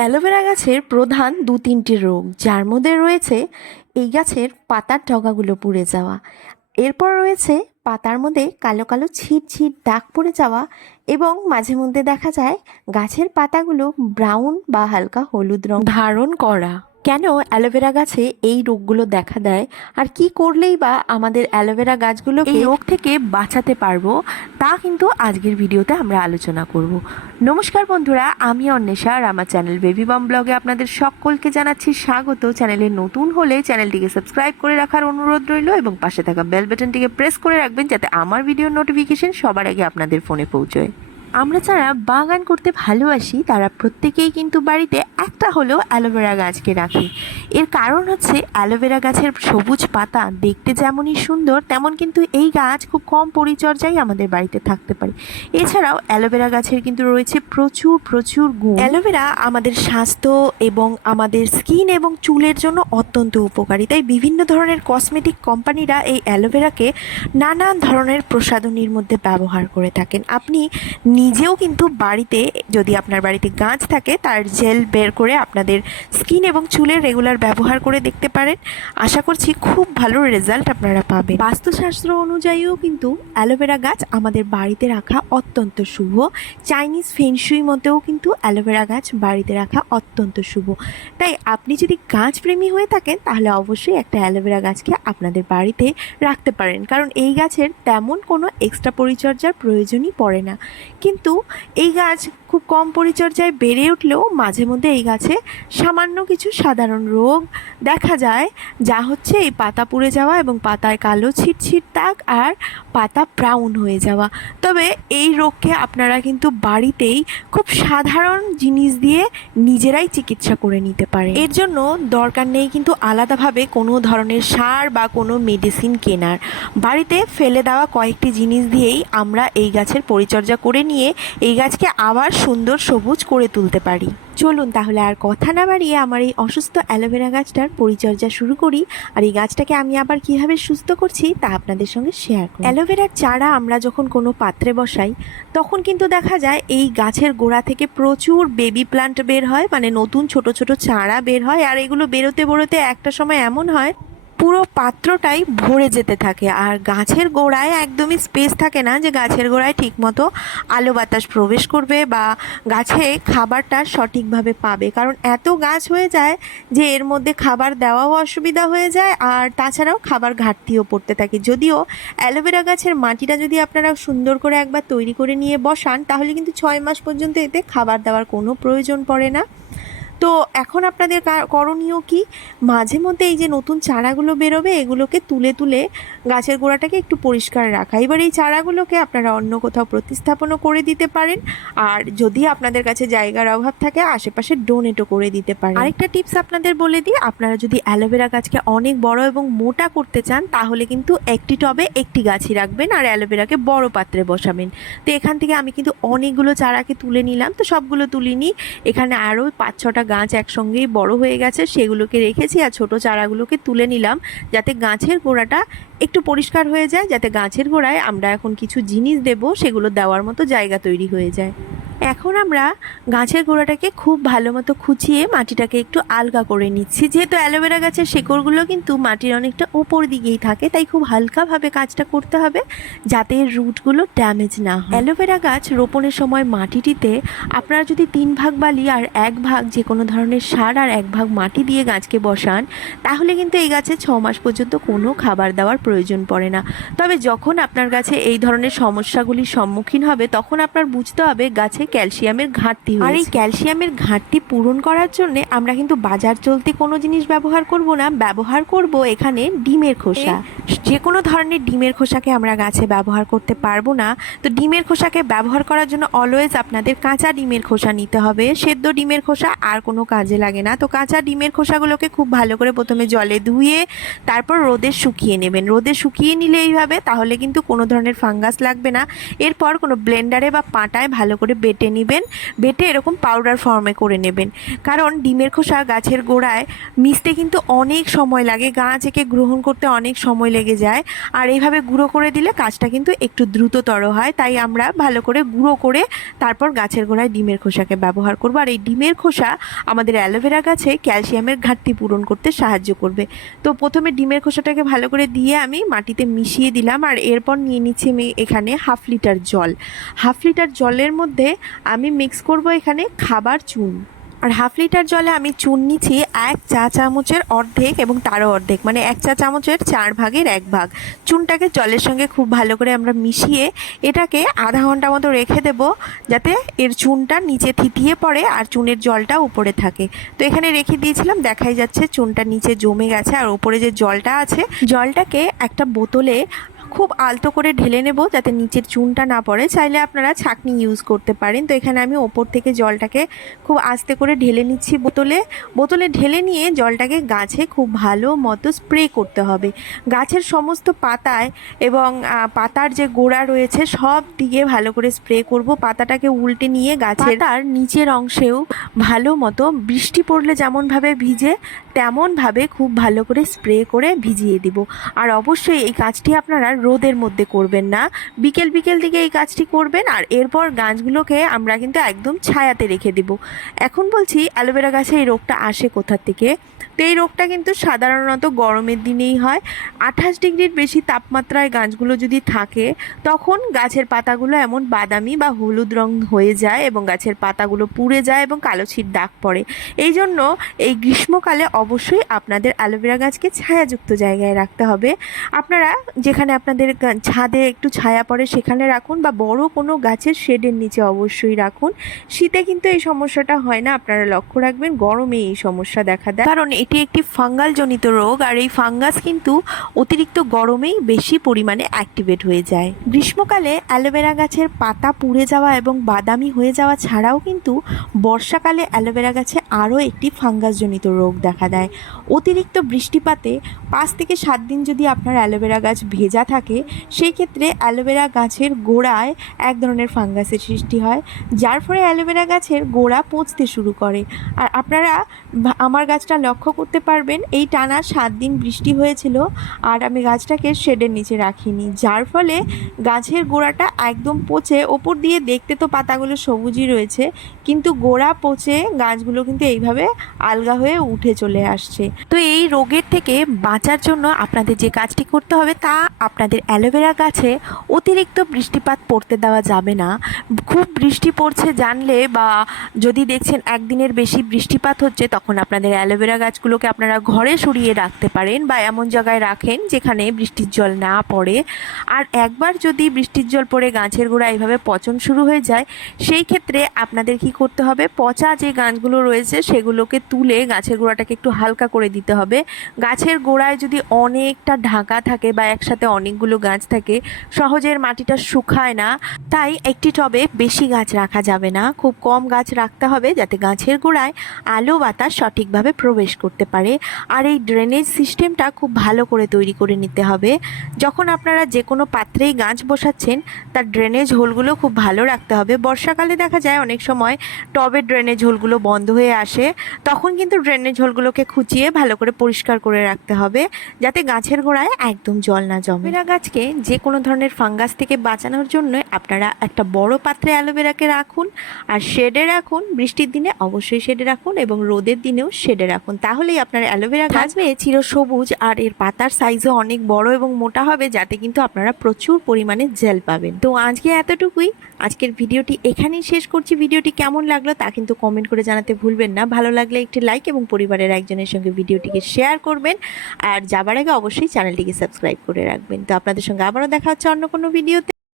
Aloe vera গাছের প্রধান দু তিনটি রোগ, যার মধ্যে রয়েছে এই গাছের পাতার ডগাগুলো পুড়ে যাওয়া। এরপর রয়েছে পাতার মধ্যে কালো কালো ছিট ছিট দাগ পড়ে যাওয়া এবং মাঝে মধ্যে দেখা যায় গাছের পাতাগুলো ব্রাউন বা হালকা হলুদ রং ধারণ করা। কেন অ্যালোভেরা গাছে এই রোগগুলো দেখা দেয়? আর কি করলেই বা আমাদের অ্যালোভেরা গাছগুলো এই রোগ থেকে বাঁচাতে পারব? তা কিন্তু আজকের ভিডিওতে আমরা আলোচনা করব। নমস্কার বন্ধুরা আমি অন্বেষা আর আমার চ্যানেল বেবি বাম ব্লগে আপনাদের সকলকে জানাচ্ছি স্বাগত। চ্যানেলে নতুন হলে চ্যানেলটিকে সাবস্ক্রাইব করে রাখার অনুরোধ রইল এবং পাশে থাকা বেল বাটনটিকে প্রেস করে রাখবেন যাতে আমার ভিডিওর নোটিফিকেশন সবার আগে আপনাদের ফোনে পৌঁছয়। আমরা যারা বাগান করতে ভালোবাসি, তারা প্রত্যেকেই কিন্তু বাড়িতে একটা হলেও অ্যালোভেরা গাছকে রাখি। এর কারণ হচ্ছে অ্যালোভেরা গাছের সবুজ পাতা দেখতে যেমনই সুন্দর, তেমন কিন্তু এই গাছ খুব কম পরিচর্যায় আমাদের বাড়িতে থাকতে পারে। এছাড়াও অ্যালোভেরা গাছের কিন্তু রয়েছে প্রচুর প্রচুর গুণ। অ্যালোভেরা আমাদের স্বাস্থ্য এবং আমাদের স্কিন এবং চুলের জন্য অত্যন্ত উপকারী। তাই বিভিন্ন ধরনের কসমেটিক কোম্পানিরা এই অ্যালোভেরাকে নানান ধরনের প্রসাধনীর মধ্যে ব্যবহার করে থাকেন। আপনি নিজেও কিন্তু বাড়িতে, যদি আপনার বাড়িতে গাছ থাকে, তার জেল বের করে আপনাদের স্কিন এবং চুলের রেগুলার ব্যবহার করে দেখতে পারেন। আশা করছি খুব ভালো রেজাল্ট আপনারা পাবেন। বাস্তুশাস্ত্র অনুযায়ীও কিন্তু অ্যালোভেরা গাছ আমাদের বাড়িতে রাখা অত্যন্ত শুভ। চাইনিজ ফেনসুই মতেও কিন্তু অ্যালোভেরা গাছ বাড়িতে রাখা অত্যন্ত শুভ। তাই আপনি যদি গাছ প্রেমী হয়ে থাকেন, তাহলে অবশ্যই একটা অ্যালোভেরা গাছকে আপনাদের বাড়িতে রাখতে পারেন। কারণ এই গাছের তেমন কোনো এক্সট্রা পরিচর্যার প্রয়োজনই পড়ে না। কিন্তু এই গাছ খুব কম পরিচর্যায় বেড়ে উঠলেও মাঝে মধ্যে এই গাছে সামান্য কিছু সাধারণ রোগ দেখা যায়, যা হচ্ছে এই পাতা পুড়ে যাওয়া এবং পাতায় কালো ছিটছিট দাগ আর পাতা ব্রাউন হয়ে যাওয়া। তবে এই রোগকে আপনারা কিন্তু বাড়িতেই খুব সাধারণ জিনিস দিয়ে নিজেরাই চিকিৎসা করে নিতে পারে এর জন্য দরকার নেই কিন্তু আলাদাভাবে কোনো ধরনের সার বা কোনো মেডিসিন কেনার। বাড়িতে ফেলে দেওয়া কয়েকটি জিনিস দিয়েই আমরা এই গাছের পরিচর্যা করে নিয়ে এই গাছকে আবার সুন্দর সবুজ করে তুলতে পারি। চলুন তাহলে আর কথা না বাড়িয়ে আমার এই অসুস্থ অ্যালোভেরা গাছটার পরিচর্যা শুরু করি। আর এই গাছটাকে আমি আবার কীভাবে সুস্থ করছি তা আপনাদের সঙ্গে শেয়ার করি। অ্যালোভেরার চারা আমরা যখন কোনো পাত্রে বসাই, তখন কিন্তু দেখা যায় এই গাছের গোড়া থেকে প্রচুর বেবি প্লান্ট বের হয় মানে নতুন ছোট ছোট চারা বের হয়। আর এগুলো বেরোতে বেরোতে একটা সময় এমন হয় পুরো পাত্রটাই ভরে যেতে থাকে। আর গাছের গোড়ায় একদমই স্পেস থাকে না যে গাছের গোড়ায় ঠিকমতো আলো বাতাস প্রবেশ করবে বা গাছে খাবারটা সঠিকভাবে পাবে। কারণ এত গাছ হয়ে যায় যে এর মধ্যে খাবার দেওয়াও অসুবিধা হয়ে যায় আর তাছাড়াও খাবার ঘাটতিও পড়তে থাকে। যদিও অ্যালোভেরা গাছের মাটিটা যদি আপনারা সুন্দর করে একবার তৈরি করে নিয়ে বসান, তাহলে কিন্তু ছয় মাস পর্যন্ত এতে খাবার দেওয়ার কোনো প্রয়োজন পড়ে না। তো এখন আপনাদের করণীয় কি? মাঝে মধ্যে এই যে নতুন চারাগুলো বেরোবে, এগুলোকে তুলে তুলে গাছের গোড়াটাকে একটু পরিষ্কার রাখা। এবার এই চারাগুলোকে আপনারা অন্য কোথাও প্রতিস্থাপনও করে দিতে পারেন। আর যদি আপনাদের কাছে জায়গার অভাব থাকে, আশেপাশে ডোনেটও করে দিতে পারেন। আরেকটা টিপস আপনাদের বলে দিই, আপনারা যদি অ্যালোভেরা গাছকে অনেক বড় এবং মোটা করতে চান, তাহলে কিন্তু একটি টবে একটি গাছই রাখবেন আর অ্যালোভেরাকে বড় পাত্রে বসাবেন। তো এখান থেকে আমি কিন্তু অনেকগুলো চারাকে তুলে নিলাম। তো সবগুলো তুলিনি এখানে আরও পাঁচ ছটা গাছ একসঙ্গেই বড় হয়ে গেছে, সেগুলোকে রেখেছি আর ছোট চারাগুলোকে তুলে নিলাম, যাতে গাছের গোড়াটা একটু পরিষ্কার হয়ে যায় যাতে গাছের গোড়ায় আমরা এখন কিছু জিনিস দেব, সেগুলো দেওয়ার মতো জায়গা তৈরি হয়ে যায়। এখন আমরা গাছের গোড়াটাকে খুব ভালো মতো খুঁচিয়ে মাটিটাকে একটু আলগা করে নিচ্ছি। যেহেতু অ্যালোভেরা গাছের শেকড়গুলো কিন্তু মাটির অনেকটা ওপর দিকেই থাকে, তাই খুব হালকাভাবে কাজটা করতে হবে যাতে রুটগুলো ড্যামেজ না হয়। অ্যালোভেরা গাছ রোপণের সময় মাটিটিতে আপনারা যদি তিন ভাগ বালি আর এক ভাগ যে কোনো ধরনের সার আর এক ভাগ মাটি দিয়ে গাছকে বসান, তাহলে কিন্তু এই গাছে ছ মাস পর্যন্ত কোনো খাবার দেওয়ার প্রয়োজন পড়ে না। তবে যখন আপনার গাছে এই ধরনের সমস্যাগুলির সম্মুখীন হবে তখন আপনার বুঝতে হবে গাছে ক্যালসিয়ামের ঘাটতি আর এই ক্যালসিয়ামের ঘাটতি পূরণ করার জন্য আমরা কিন্তু বাজার চলতি কোনো জিনিস ব্যবহার করব না ব্যবহার করব এখানে ডিমের খোসা। যে কোনো ধরনের ডিমের খোসাকে আমরা গাছে ব্যবহার করতে পারব না। তো ডিমের খোসাকে ব্যবহার করার জন্য অলওয়েজ আপনাদের কাঁচা ডিমের খোসা নিতে হবে। সেদ্ধ ডিমের খোসা আর কোনো কাজে লাগে না। তো কাঁচা ডিমের খোসাগুলোকে খুব ভালো করে প্রথমে জলে ধুয়ে তারপর রোদে শুকিয়ে নেবেন। রোদে রোদে শুকিয়ে নিলে এইভাবে, তাহলে কিন্তু কোনো ধরনের ফাঙ্গাস লাগবে না। এরপর কোনো ব্লেন্ডারে বা পাটায় ভালো করে বেটে নেবেন, বেটে এরকম পাউডার ফর্মে করে নেবেন। কারণ ডিমের খোসা গাছের গোড়ায় মিশতে কিন্তু অনেক সময় লাগে গাছ একে গ্রহণ করতে অনেক সময় লেগে যায়। আর এইভাবে গুঁড়ো করে দিলে কাজটা কিন্তু একটু দ্রুততর হয়, তাই আমরা ভালো করে গুঁড়ো করে তারপর গাছের গোড়ায় ডিমের খোসাকে ব্যবহার করব। আর এই ডিমের খোসা আমাদের অ্যালোভেরা গাছে ক্যালসিয়ামের ঘাটতি পূরণ করতে সাহায্য করবে। তো প্রথমে ডিমের খোসাটাকে ভালো করে দিয়ে আমি মাটিতে মিশিয়ে দিলাম আর এরপর নিয়ে নিচ্ছি আমি এখানে হাফ লিটার জল। হাফ লিটার জলের মধ্যে আমি মিক্স করব এখানে খাবার চুন। আর হাফ লিটার জলে আমি চুন নিচ্ছি এক চা চামচের অর্ধেক এবং তারও অর্ধেক মানে এক চা চামচের চার ভাগের এক ভাগ। চুনটাকে জলের সঙ্গে খুব ভালো করে আমরা মিশিয়ে এটাকে আধা ঘণ্টা মতো রেখে দেব যাতে এর চুনটা নিচে থিতিয়ে পড়ে আর চুনের জলটা উপরে থাকে। তো এখানে রেখে দিয়েছিলাম, দেখাই যাচ্ছে চুনটা নিচে জমে গেছে আর উপরে যে জলটা আছে, জলটাকে একটা বোতলে খুব আলতো করে ঢেলে নেব যাতে নিচের চুনটা না পড়ে। চাইলে আপনারা ছাঁকনি ইউজ করতে পারেন। তো এখানে আমি ওপর থেকে জলটাকে খুব আস্তে করে ঢেলে নিচ্ছি বোতলে। বোতলে ঢেলে নিয়ে জলটাকে গাছে খুব ভালো মতো স্প্রে করতে হবে। গাছের সমস্ত পাতায় এবং পাতার যে গোড়া রয়েছে সব দিকে ভালো করে স্প্রে করব। পাতাটাকে উল্টে নিয়ে গাছের তার নিচের অংশেও ভালো মতো বৃষ্টি পড়লে যেমনভাবে ভিজে তেমনভাবে খুব ভালো করে স্প্রে করে ভিজিয়ে দিব। আর অবশ্যই এই কাজটি আপনারা রোদের মধ্যে করবেন না। বিকেল বিকেল দিকে এই কাজটি করবেন আর এরপর গাছগুলোকে আমরা কিন্তু একদম ছায়াতে রেখে দিব। এখন বলছি অ্যালোভেরা গাছে এই রোগটা আসে কোথা থেকে? তো এই রোগটা কিন্তু সাধারণত গরমের দিনেই হয়। আঠাশ ডিগ্রির বেশি তাপমাত্রায় গাছগুলো যদি থাকে, তখন গাছের পাতাগুলো এমন বাদামি বা হলুদ রং হয়ে যায় এবং গাছের পাতাগুলো পুড়ে যায় এবং কালো ছিট দাগ পড়ে। এই জন্য এই গ্রীষ্মকালে অবশ্যই আপনাদের অ্যালোভেরা গাছকে ছায়াযুক্ত জায়গায় রাখতে হবে। আপনারা যেখানে আপনাদের ছাদে একটু ছায়া পড়ে সেখানে রাখুন বা বড় কোনো গাছের শেডের নিচে অবশ্যই রাখুন। শীতে কিন্তু এই সমস্যাটা হয় না, আপনারা লক্ষ্য রাখবেন গরমে এই সমস্যা দেখা দেয়। কারণ এটি একটি ফাঙ্গাল জনিত রোগ আর এই ফাঙ্গাস কিন্তু অতিরিক্ত গরমেই বেশি পরিমাণে অ্যাক্টিভেট হয়ে যায়। গ্রীষ্মকালে অ্যালোভেরা গাছের পাতা পুড়ে যাওয়া এবং বাদামি হয়ে যাওয়া ছাড়াও কিন্তু বর্ষাকালে অ্যালোভেরা গাছে আরও একটি ফাঙ্গাসজনিত রোগ দেখা দেয়। অতিরিক্ত বৃষ্টিপাতে পাঁচ থেকে সাত দিন যদি আপনার অ্যালোভেরা গাছ ভেজা থাকে, সেই ক্ষেত্রে অ্যালোভেরা গাছের গোড়ায় এক ধরনের ফাঙ্গাসের সৃষ্টি হয়, যার ফলে অ্যালোভেরা গাছের গোড়া পচতে শুরু করে। আর আপনারা, আমার গাছটা লক্ষ্য করতে পারবেন, এই টানা সাত দিন বৃষ্টি হয়েছিল আর আমি গাছটাকে শেডের নিচে রাখিনি। যার ফলে গাছের গোড়াটা একদম পচে, ওপর দিয়ে দেখতে তো পাতাগুলো সবুজই রয়েছে, কিন্তু গোড়া পচে গাছগুলো কিন্তু এইভাবে আলগা হয়ে উঠে চলে আসছে। তো এই রোগের থেকে বাঁচার জন্য আপনাদের যে কাজটি করতে হবে তা আপনাদের অ্যালোভেরা গাছে অতিরিক্ত বৃষ্টিপাত পড়তে দেওয়া যাবে না। খুব বৃষ্টি পড়ছে জানলে বা যদি দেখছেন একদিনের বেশি বৃষ্টিপাত হচ্ছে, তখন আপনাদের অ্যালোভেরা গাছগুলোকে আপনারা ঘরে সরিয়ে রাখতে পারেন বা এমন জায়গায় রাখেন যেখানে বৃষ্টির জল না পড়ে। আর একবার যদি বৃষ্টির জল পড়ে গাছের গোড়া এইভাবে পচন শুরু হয়ে যায়, সেই ক্ষেত্রে আপনাদের কি করতে হবে? পচা যে গাছগুলো রয়েছে সেগুলোকে তুলে গাছের গোড়াটাকে একটু হালকা করে দিতে হবে। গাছের গোড়ায় যদি অনেকটা ঢাকা থাকে বা একসাথে অনেকগুলো গাছ থাকে, সহজের মাটিটা শুকায় না। তাই একটি টবে বেশি গাছ রাখা যাবে না। খুব কম গাছ রাখতে হবে যাতে গাছের গোড়ায় আলো বাতাস সঠিকভাবে প্রবেশ করতে পারে। আর এই ড্রেনেজ সিস্টেমটা খুব ভালো করে তৈরি করে নিতে হবে। যখন আপনারা যে কোনো পাত্রেই গাছ বসাচ্ছেন, তার ড্রেনেজ হোলগুলো খুব ভালো রাখতে হবে। বর্ষাকালে দেখা যায় অনেক সময় টবের ড্রেনেজ হোলগুলো বন্ধ হয়ে আসে, তখন কিন্তু ড্রেনেজ হোলগুলোকে খুঁচিয়ে ভালো করে পরিষ্কার করে রাখতে হবে, যাতে গাছের গোড়ায় একদম জল না জমে। অ্যালোভেরা গাছকে যে কোনো ধরনের ফাঙ্গাস থেকে বাঁচানোর জন্য আপনারা একটা বড় পাত্রে অ্যালোভেরাকে রাখুন, আর শেডে রাখুন, বৃষ্টির দিনে অবশ্যই শেডে রাখুন এবং রোদের দিনেও শেডে রাখুন। তাহলেই আপনার অ্যালোভেরা গাছ বেয়ে চির সবুজ, আর এর পাতার সাইজও অনেক বড় এবং মোটা হবে, যাতে কিন্তু আপনারা প্রচুর পরিমাণে জেল পাবেন। তো আজকে এতটুকুই। আজকের ভিডিওটি এখানেই শেষ করছি। ভিডিওটি কেমন লাগল তা কিন্তু কমেন্ট করে জানাতে ভুলবেন না। ভালো লাগলে একটি লাইক এবং পরিবারের একজনের সঙ্গে ভিডিওটিকে শেয়ার করবেন। আর যাবার আগে অবশ্যই চ্যানেলটিকে সাবস্ক্রাইব করে রাখবেন। তো আপনাদের সঙ্গে আবারও দেখা হচ্ছে অন্য কোনো ভিডিওতে